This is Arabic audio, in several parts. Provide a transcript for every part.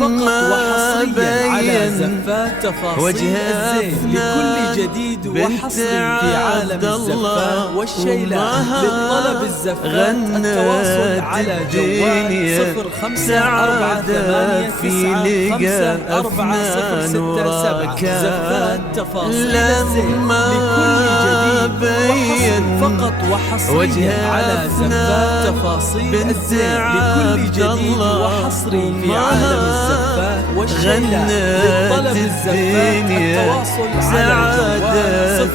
فقط وحصريا على زفات تفاصيل الزين لكل جديد وحصري في عالم الزفات والشيلات. للطلب الزفات التواصل على جوال 0548954067. زفات تفاصيل الزين لكل جديد وحصري فقط وحصريا على زفات تفاصيل الزين لكل جديد وحصري في عالم الزفات والشيلات. للطلب الزفات التواصل على جوال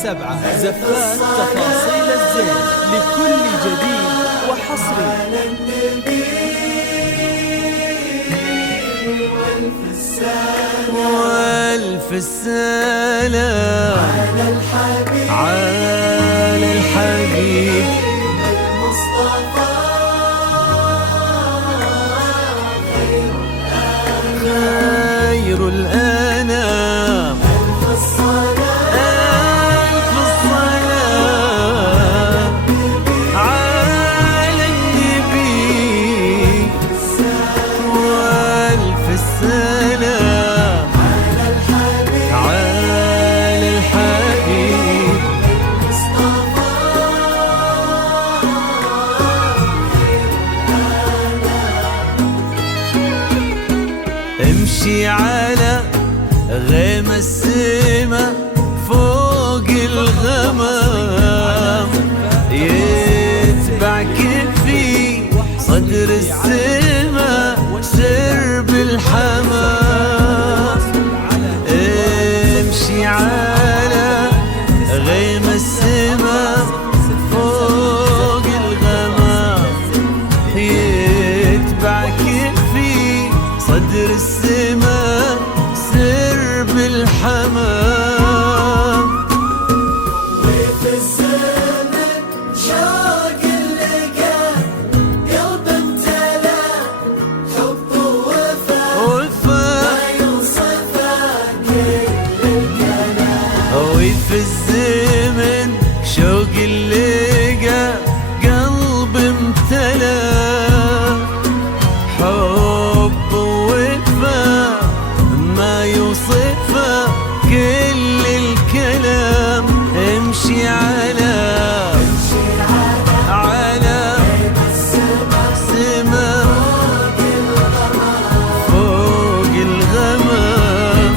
0548954067. زفات تفاصيل الزين لكل جديد وحصري. والف السلام على الحبيب المصطفى خير الأنام. ألف الصلاة على النبي والف السلام على الحبيب امشي على غيم السما فوق الغمام، يتبعك في صدر السما سرب الحمام. امشي على غيم السما فوق الغمام، يتبعك في صدر السما سرب الحمام. وفي الزمن شوق اللقا قلب امتلا حب ووفا ما يوصفه كل الكلام. وفي الزمن شوق اللقا قلب امتلا حب ووفا ما يوصفه كل الكلام. امشي على سما فوق الغمام.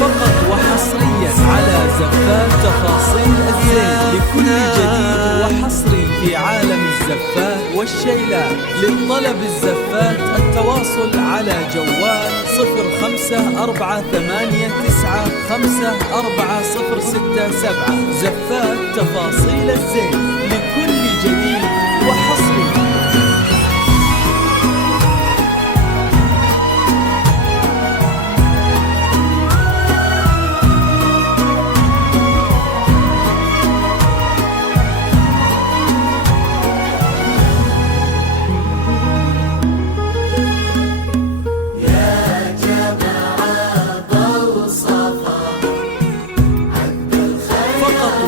فقط وحصريا على زفات تفاصيل الزين لكل جديد وحصري في عالم الزفات والشيلات. للطلب الزفات التواصل على جوال 0548954067. زفات تفاصيل الزين لكل جديد وحصري.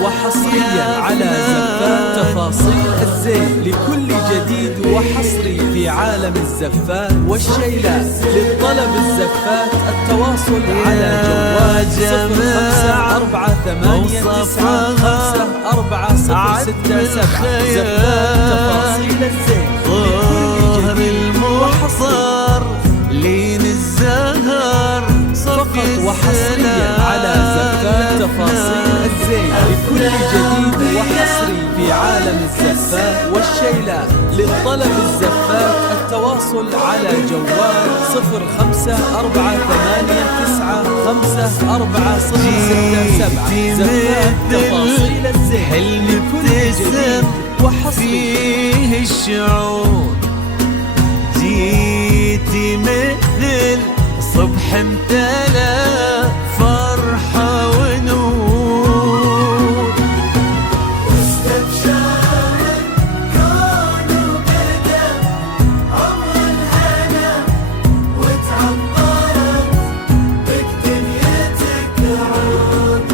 وحصريا على زفات تفاصيل الزين لكل جديد وحصري في عالم الزفات والشيلات. للطلب الزفات التواصل على جوال 0548954067. زفات تفاصيل الزين لكل جديد وحصري. لين الزهر فقط وحصريا على زفات تفاصيل الزين لكل جديد وحصري في عالم الزفات والشيلات. للطلب الزفات التواصل على جوال 0548954067. زفات تفاصيل الزين لكل جديد وحصري. فيه الشعور جيتي مثل صبح امتلا فرحة ونور. واستبشار كون وبدا عمر الهنا وتعطرت بك دنيتك عود.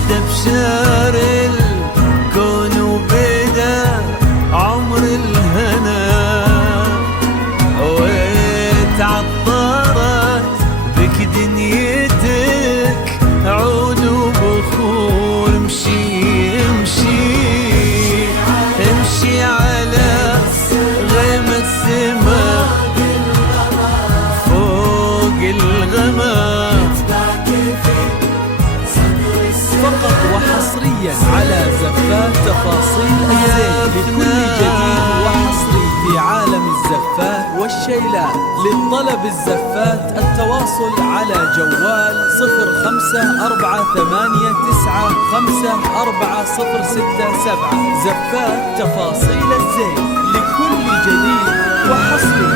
واستبشار وحصريا على زفات تفاصيل الزين لكل جديد وحصري في عالم الزفات والشيلات. للطلب الزفات التواصل على جوال 0548954067. زفات تفاصيل الزين لكل جديد وحصري.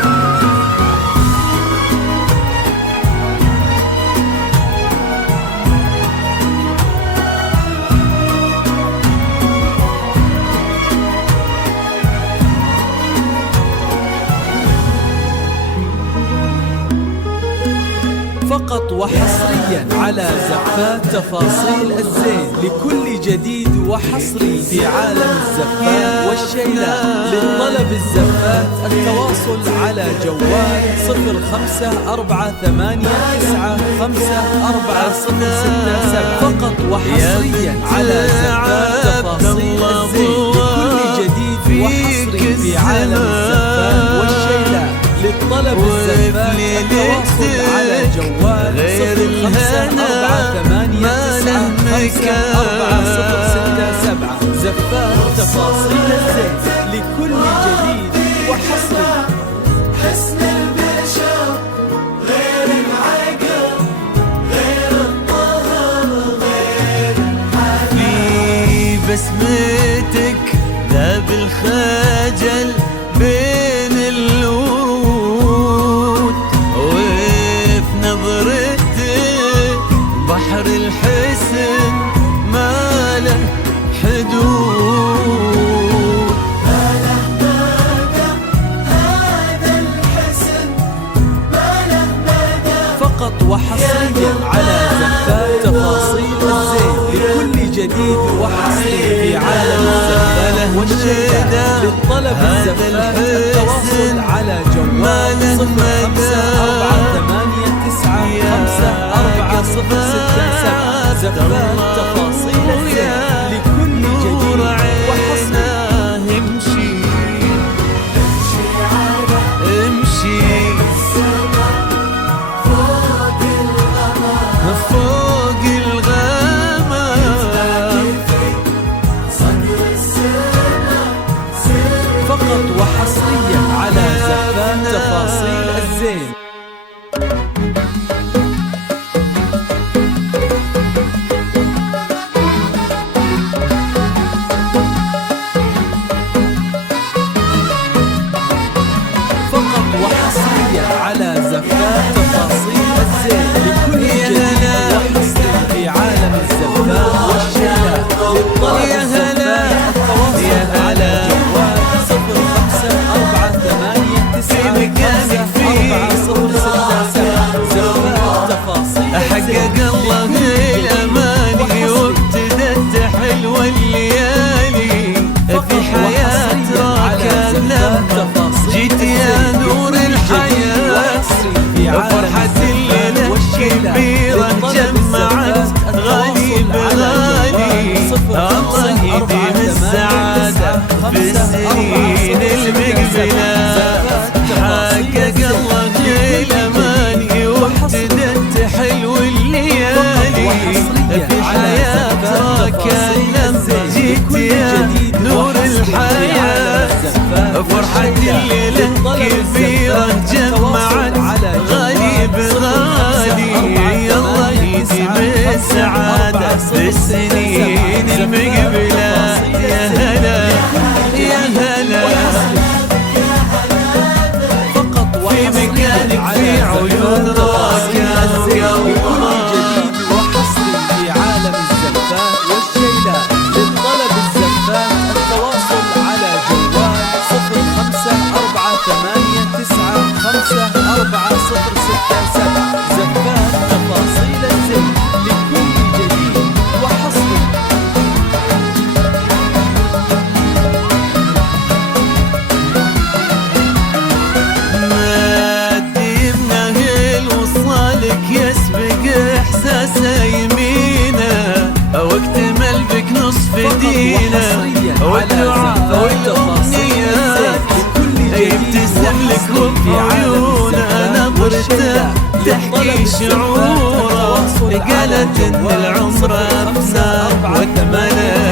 فقط وحصريا على زفات تفاصيل الزين لكل جديد وحصري في عالم الزفات والشيلات. للطلب الزفات التواصل على جوال 0548954067. فقط وحصريا على زفات تفاصيل الزين لكل جديد وحصري في عالم الزفات والشيلات. للطلب الزفات التواصل على جوال 0548954067. زفات تفاصيل الزين لكل جديد وحصري. حسن البشر غير العقل غير الطهر غير في بسمتك ذاب الخجل بين الورود، وفي نظرتك بحر الحسن ما له حدود. ما له مدى هذا الحسن ما له مدى. فقط وحصريا على زفات تفاصيل الزين لكل جديد وحصري في عالم الزفات والشيلات. للطلب الزفات التواصل على جوال 0548954067. زفات تفاصيل الزين لكل جديد وحصري. امشي امشي على امشي السماء فوق الغمام فوق الغمام. في صدر السماء سر فقط وحصريا على زفات تفاصيل الزين. فقط وحصريا على زفات تفاصيل الزين لكل جديد وحصري في عالم الزفات والشيلات. للطلب الزفات التواصل على جوال 0548954067. زفات تفاصيل حقق الله الاماني وابتدت حلوه الليالي في حياه راكنا. جيت يا نور الحياه فرحه الليله كبيره جمعت غالي بغالي. الله يديم السعاده في السنين المقبله. حقق الله الاماني وابتدت حلو الليالي في حياتك لما جيت يا نور الحياة. فرحة الليلة كبيرة جمعت غالي بغالي. الله يديم السعادة في السنين المقبلة. يا هلا يا هلا في مكانك في عيون راكان لكل جديد وحصري في عالم الزفات والشيلات. للطلب الزفات التواصل على جوال 0548954067. زفات تفاصيل الزين لكل جديد وحصري. واكتمل بك نصف دينا والدعاء والأمنيات. يبتسم لك وبعيونه نظرته تحكي شعوره. قالت ان العمر افنى واكمله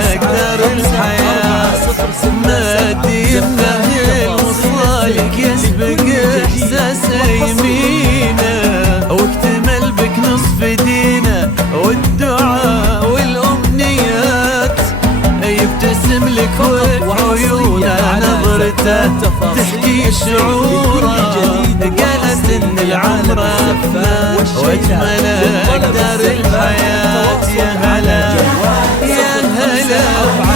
أبعد